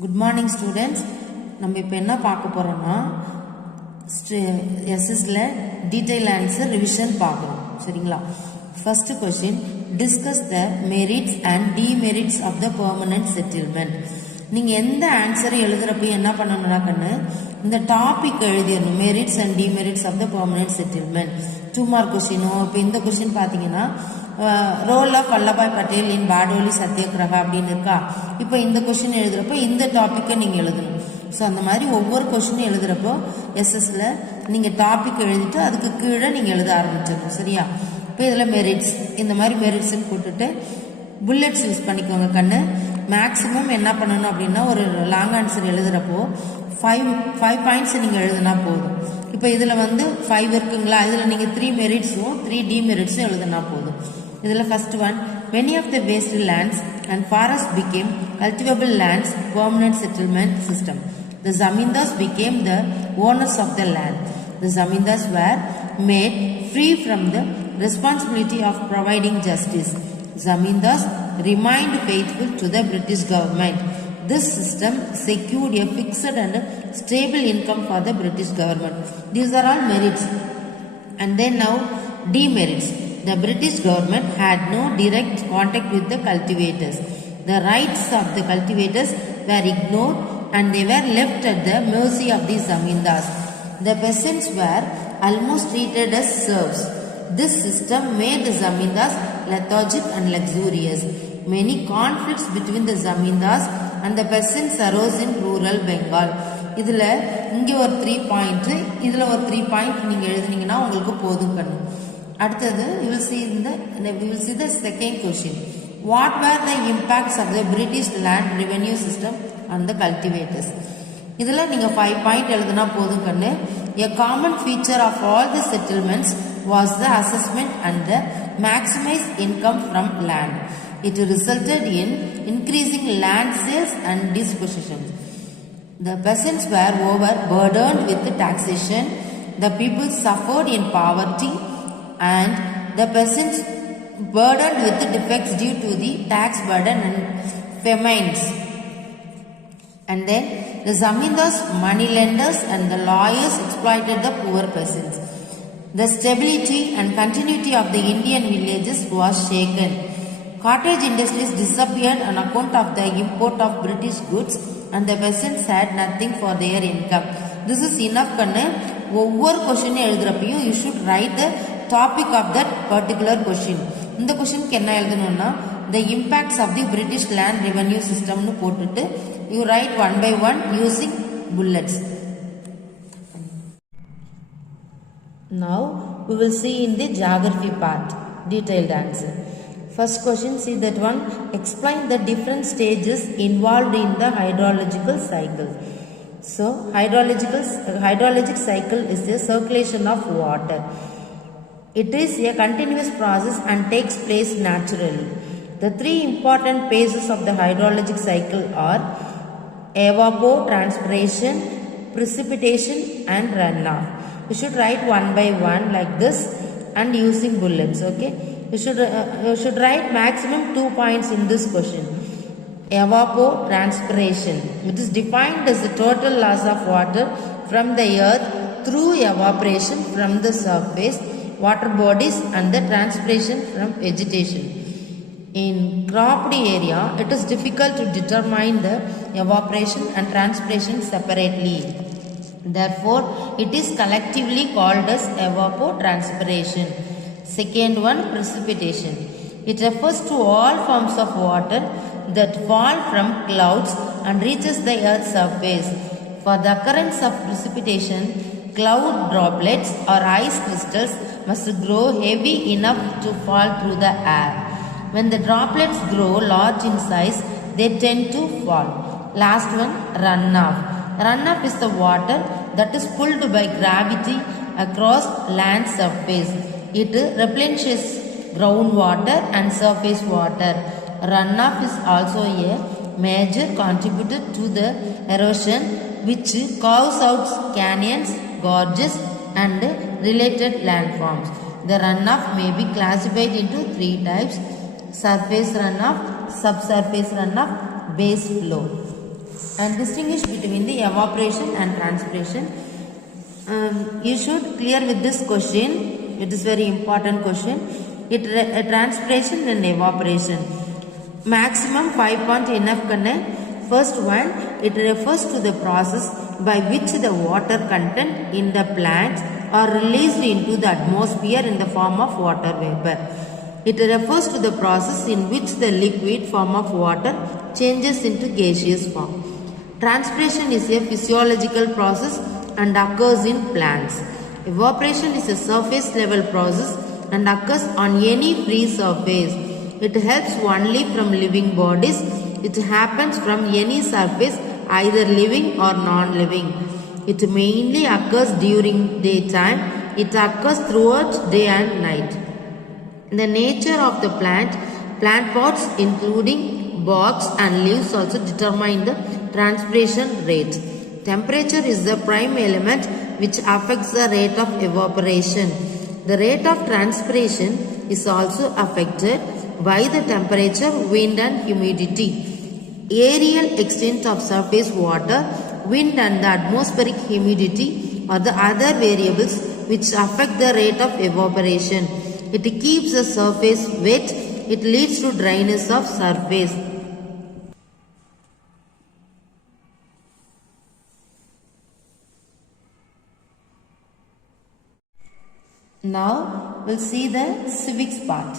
Good morning students. நம்ம இப்போ என்ன பார்க்க போறோம்னா எஸ்எஸ்ல டீடைல் ஆன்சர் ரிவிஷன் பார்க்குறோம். சரிங்களா? First question, discuss the merits and demerits of the permanent settlement. நீங்க எந்த ஆன்சரை எழுதுறப்ப என்ன பண்ணணும்னா கண்ணு இந்த டாபிக் எழுதிடணும். Merits and demerits of the permanent settlement. 2 mark கொஸ்டினோ. இப்போ இந்த கொஸ்டின் பார்த்தீங்கன்னா role of Vallabhbhai Patel in Bardoli Satyagraha அப்படின்னு இருக்கா. இப்போ இந்த கொஸ்டின் எழுதுறப்போ இந்த டாப்பிக்கை நீங்கள் எழுதணும். ஸோ அந்த மாதிரி ஒவ்வொரு கொஸ்டினும் எழுதுறப்போ எஸ்எஸ்ல நீங்கள் டாபிக் எழுதிட்டு அதுக்கு கீழே நீங்கள் எழுத ஆரம்பிச்சிடணும். சரியா? இப்போ இதில் மெரிட்ஸ் இந்த மாதிரி மெரிட்ஸ்ன்னு போட்டுட்டு புல்லட்ஸ் யூஸ் பண்ணிக்கோங்க கண்ணு. மேக்ஸிமம் என்ன பண்ணணும் அப்படின்னா ஒரு லாங் ஆன்சர் எழுதுறப்போ 5 பாயிண்ட்ஸ் நீங்கள் எழுதுனா போதும். இப்போ இதில் 5 இருக்குங்களா, இதில் நீங்கள் 3 மெரிட்ஸும் 3 டிமெரிட்ஸும் எழுதுனா போதும். இதில் first one, many of the waste lands and forests became cultivable lands permanent settlement system. The zamindars became the owners of the land. The zamindars were made free from the responsibility of providing justice. Zamindars remained faithful to the British government. This system secured a fixed and stable income for the British government. These are all merits. And then now demerits. The British government had no direct contact with the cultivators. The rights of the cultivators were ignored and they were left at the mercy of the zamindars. The peasants were almost treated as serfs. This system made the zamindars lethargic and luxurious. Many conflicts between the zamindars and the peasants arose in rural Bengal. இதில் இங்கே ஒரு 3 point, இதில் ஒரு 3 point நீங்கள் எழுதுனீங்கன்னா உங்களுக்கு போதும் கண்ணு. அடுத்தது we will see the second question. What were the impacts of the British land revenue system on the cultivators? இதில் நீங்கள் 5 பாயிண்ட் எழுதுனா போதும் கண்ணு. A common feature of all the settlements was the assessment and the maximized income from land. It resulted in increasing land sales and dispositions. The peasants were overburdened with taxation. The people suffered in poverty and the peasants burdened with defects due to the tax burden and famines. And then the zamindars, money lenders and the lawyers exploited the poor peasants. The stability and continuity of the Indian villages was shaken. Cottage industries disappeared on account of the import of British goods and the peasants had nothing for their income. This is enough kanna. ஒவ்வொரு question எழுதுறப்பையும் you should write the topic of that particular question. இந்த கொஸ்டினுக்கு என்ன எழுதணும்னா the impacts of the British land revenue system னு போட்டுட்டு you write one by one using bullets. Now we will see in the geography part detailed answer. First question, see that one. Explain the different stages involved in the hydrological cycle. So, hydrologic cycle is the circulation of water. It is a continuous process and takes place naturally. The 3 important phases of the hydrologic cycle are evapotranspiration, precipitation and runoff. You should write one by one like this and using bullets. Okay. You should write maximum 2 points in this question. Evapotranspiration. It is defined as the total loss of water from the earth through evaporation from the surface, water bodies and the transpiration from vegetation. In cropped area, it is difficult to determine the evaporation and transpiration separately. Therefore, it is collectively called as evapotranspiration. Second one, precipitation. It refers to all forms of water that fall from clouds and reaches the earth's surface. For the occurrence of precipitation, cloud droplets or ice crystals must grow heavy enough to fall through the air. When the droplets grow large in size, they tend to fall. Last one, runoff. Runoff is the water that is pulled by gravity across land surface. It replenishes groundwater and surface water. Runoff is also a major contributor to the erosion which carves out canyons, gorges and related landforms. The runoff may be classified into 3 types: surface runoff, subsurface runoff, base flow. and distinguish between the evaporation and transpiration. You should clear with this question. It is very important question. Transpiration and evaporation. Maximum 5 point enough kanne. First one, it refers to the process by which the water content in the plant are released into the atmosphere in the form of water vapor. It refers to the process in which the liquid form of water changes into gaseous form. Transpiration is a physiological process and occurs in plants. Evaporation is a surface level process and occurs on any free surface. It helps only from living bodies. It happens from any surface, either living or non-living. It mainly occurs during daytime. It occurs throughout day and night. The nature of the plant parts including barks and leaves also determine the transpiration rate. Temperature is the prime element which affects the rate of evaporation. The rate of transpiration is also affected by the temperature, wind and humidity. Areal extent of surface water, wind and the atmospheric humidity are the other variables which affect the rate of evaporation. It keeps the surface wet. It leads to dryness of surface. Now we'll see the civics part.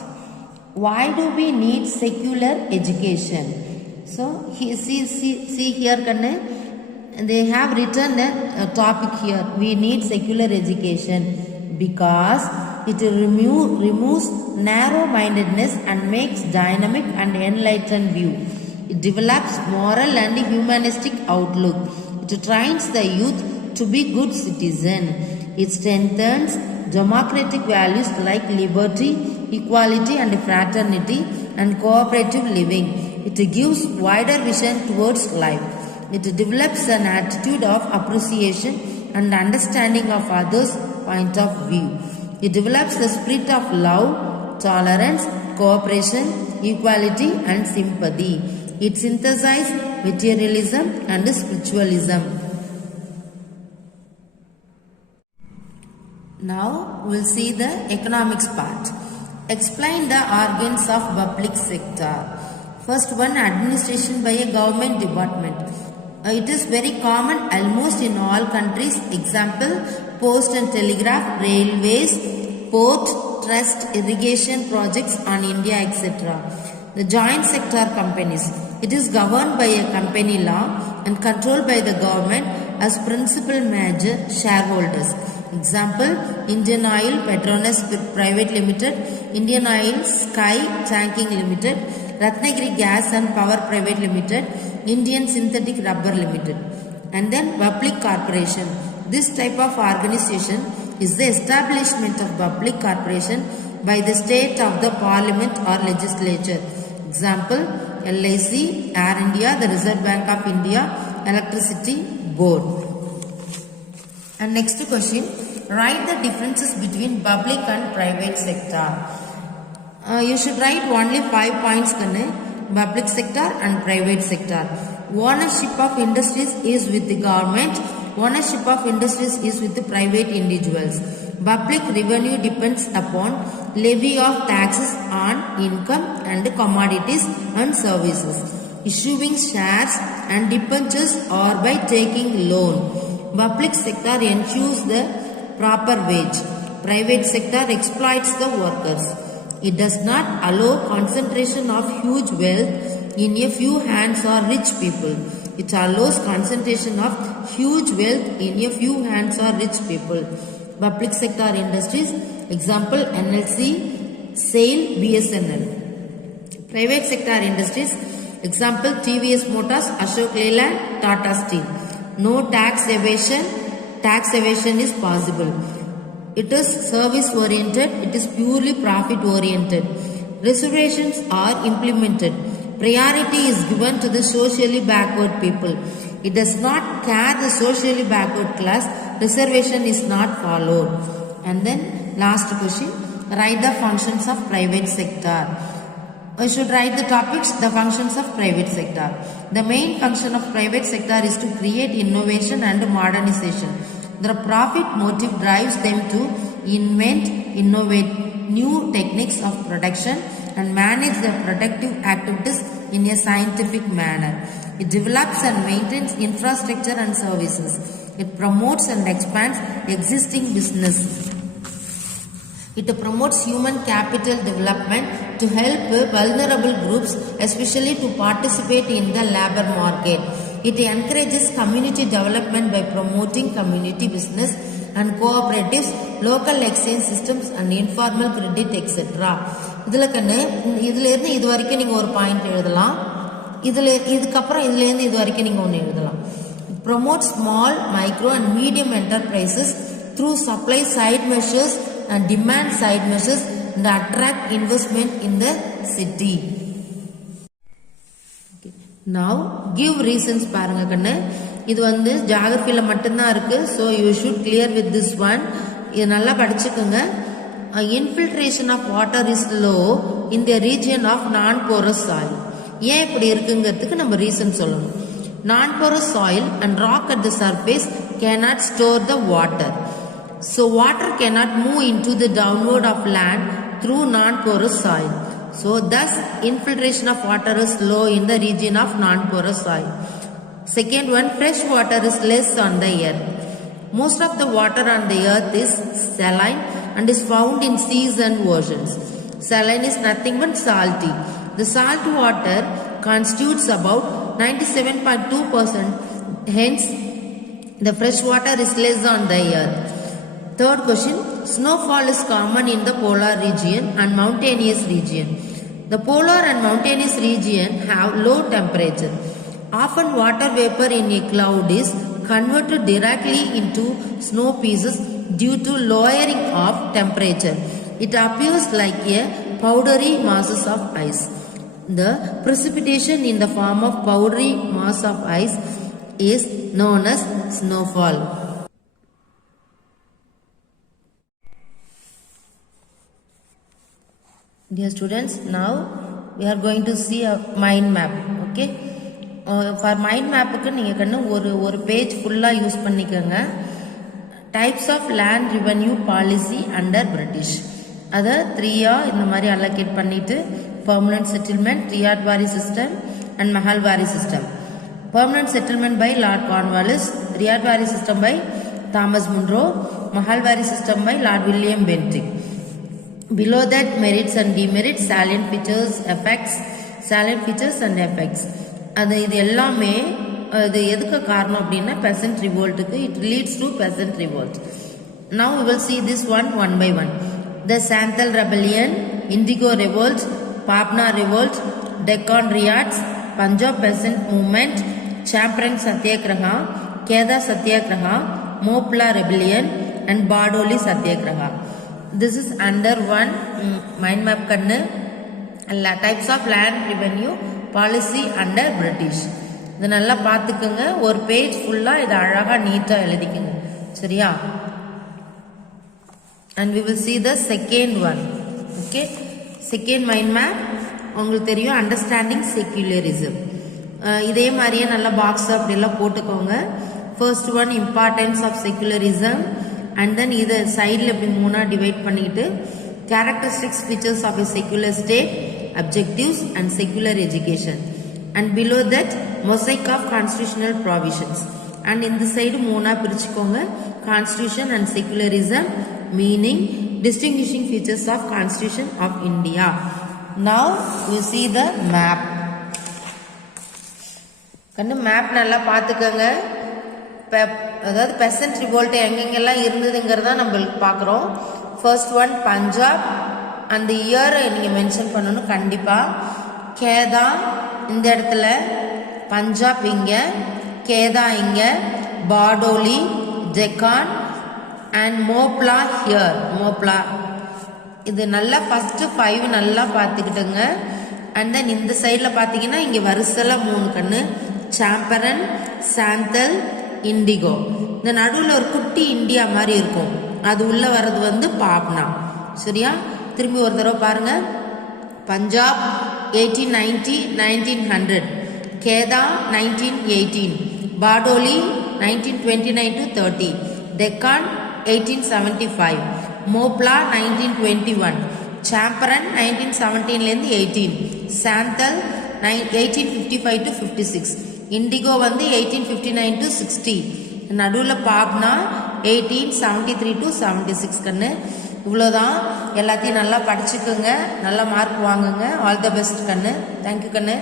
Why do we need secular education? So see here Kanne, they have written a topic here. We need secular education because it removes narrow-mindedness and makes dynamic and enlightened view. It develops moral and humanistic outlook. It trains the youth to be good citizen. It strengthens democratic values like liberty, equality and fraternity and cooperative living. It gives wider vision towards life. It develops an attitude of appreciation and understanding of others' point of view. It develops the spirit of love, tolerance, cooperation, equality and sympathy. It synthesizes materialism and spiritualism. Now we'll see the economics part. Explain the organs of public sector. First one, administration by a government department. It is very common almost in all countries. Example, post and telegraph, railways, port, trust, irrigation projects on India, etc. The joint sector companies. It is governed by a company law and controlled by the government as principal major shareholders. Example, Indian Oil, Petronas Private Limited, Indian Oil, Sky Tanking Limited, Ratnagiri Gas and Power Private Limited, Indian Synthetic Rubber Limited. And then public corporation. This type of organization is the establishment of public corporation by the state of the parliament or legislature. Example, LIC, Air India, the Reserve Bank of India, Electricity Board. And next question, write the differences between public and private sector. You should write only 5 points. Public sector and private sector. Ownership of industries is with the government. Ownership of industries is with the private individuals. Public revenue depends upon levy of taxes on income and commodities and services. Issuing shares and debentures or by taking loan. Public sector ensures the proper wage. Private sector exploits the workers. It does not allow concentration of huge wealth in a few hands or rich people. It allows concentration of huge wealth in a few hands or rich people. Public sector industries, example NLC, SAIL, BSNL. Private sector industries, example TVS Motors, Ashok Leyland, Tata Steel. No tax evasion. Tax evasion is possible. It is service oriented. It is purely profit oriented. Reservations are implemented. Priority is given to the socially backward people. It does not care the socially backward class. Reservation is not followed. And then last question. Write the functions of private sector. I should write the topics, the functions of private sector. The main function of private sector is to create innovation and modernization. The profit motive drives them to invent, innovate new techniques of production and manage their productive activities in a scientific manner. It develops and maintains infrastructure and services. It promotes and expands existing business. It promotes human capital development to help vulnerable groups, especially to participate in the labor market. It encourages community development by promoting community business and cooperatives, local exchange systems and informal credit etc. இதிலிருந்து இது வரைக்கும் நீங்கள் ஒரு point எழுதலாம். இதுக்கப்புறம் இதுலேருந்து இது வரைக்கும் நீங்கள் ஒன்று எழுதலாம். It promotes small, micro and medium enterprises through supply side measures and demand side measures and attract investment in the city. Now give reasons பாருங்க கண்ணு. இது வந்து ஜியோகிராஃபில மட்டும்தான் இருக்கு. So you should clear with this one. இது நல்லா படிச்சுக்கோங்க. Infiltration of water is low in the region of non-porous soil. ஏன் இப்படி இருக்குங்கிறதுக்கு நம்ம ரீசன் சொல்லணும். Non-porous soil and rock at the surface cannot store the water. So water cannot move into the downward of land through non-porous soil. So thus infiltration of water is low in the region of non-porous soil. Second one, fresh water is less on the earth. Most of the water on the earth is saline and is found in seas and oceans. Saline is nothing but salty. The salt water constitutes about 97.2%. Hence, the fresh water is less on the earth. Third question, snowfall is common in the polar region and mountainous region. The polar and mountainous region have low temperature. Often water vapor in a cloud is converted directly into snow pieces due to lowering of temperature. It appears like a powdery masses of ice. The precipitation in the form of powdery mass of ice is known as snowfall. Dear students, now we are going to see a mind map. Okay, for mind map க்கு நீங்க கண்ணு ஒரு page ஃபுல்லா use பண்ணிக்கோங்க. Types of land revenue policy under British அதை 3ஆ இந்த மாதிரி அலோகேட் பண்ணிட்டு permanent settlement, ryotwari system and mahalwari system. Permanent settlement by Lord Cornwallis, ryotwari system by Thomas Munro, mahalwari system by Lord William Bentinck. Below that, merits and demerits, salient features, effects, salient features and effects. அது இது எல்லாமே இது எதுக்கு காரணம் அப்படின்னா peasant revoltக்கு it leads to peasant revolt. Now we will see this one by one. The Santhal rebellion, Indigo revolt, Papna revolt, Deccan riots, Punjab peasant movement, Champaran satyagraha, Kheda satyagraha, Mopla rebellion and Bardoli satyagraha. This is under one mind map kannu. Types of land revenue policy under British. இதை நல்லா பார்த்துக்குங்க. ஒரு page ஃபுல்லா இதை அழகா நீட்டா எழுதிக்குங்க. சரியா? And we will see the second one. Okay, second mind map உங்களுக்கு தெரியும், அண்டர்ஸ்டாண்டிங் செக்யூலரிசம். இதே மாதிரியே நல்லா பாக்ஸ் அப்படி எல்லாம் போட்டுக்கோங்க. First one importance of secularism, and then இதை சைடில் இப்படி மூணாக டிவைட் பண்ணிட்டு characteristics features of a secular state, objectives and secular education, and below that mosaic of constitutional provisions. And இந்த சைடு மூணாக பிரிச்சுக்கோங்க, constitution and secularism, meaning, distinguishing features of Constitution of India. Now we see the map. கண்ணு map நல்லா பார்த்துக்கோங்க. அதாவது Besant revolt எங்கெங்கெல்லாம் இருந்ததுங்கிறத நம்ம பார்க்குறோம். ஃபர்ஸ்ட் ஒன் பஞ்சாப், அந்த இயர் நீங்கள் மென்ஷன் பண்ணணும் கண்டிப்பாக. கேதா இந்த இடத்துல, பஞ்சாப் இங்கே, கேதா இங்கே, பாடோலி, டெக்கான் அண்ட் மோப்லா ஹியர். மோப்லா இது நல்லா ஃபர்ஸ்ட் 5 நல்லா பார்த்துக்கிட்டுங்க. அண்ட் தென் இந்த சைடில் பார்த்தீங்கன்னா இங்கே வரிசையில் 3 கண்ணு, சாம்பரன், சாந்தல், இண்டிகோ. இந்த நடுவில் ஒரு குட்டி இந்தியா மாதிரி இருக்கும், அது உள்ள வர்றது வந்து பாப்னா. சரியா? திரும்பி ஒரு தடவை பாருங்க. Punjab, 1890 1900, Keda 1918, Badoli 1929 to 30, Deccan 1875, Mopla 1921, Champaran 1917 18, Santhal 1855 to 56, Indigo வந்து 1859 to 60, நடுவில் பாப்னா 1873 to 76 கண்ணு. இவ்வளோதான். எல்லாத்தையும் நல்லா படிச்சுக்குங்க, நல்ல மார்க் வாங்குங்க. ஆல் த பெஸ்ட் கண்ணு. தேங்க்யூ கண்ணு.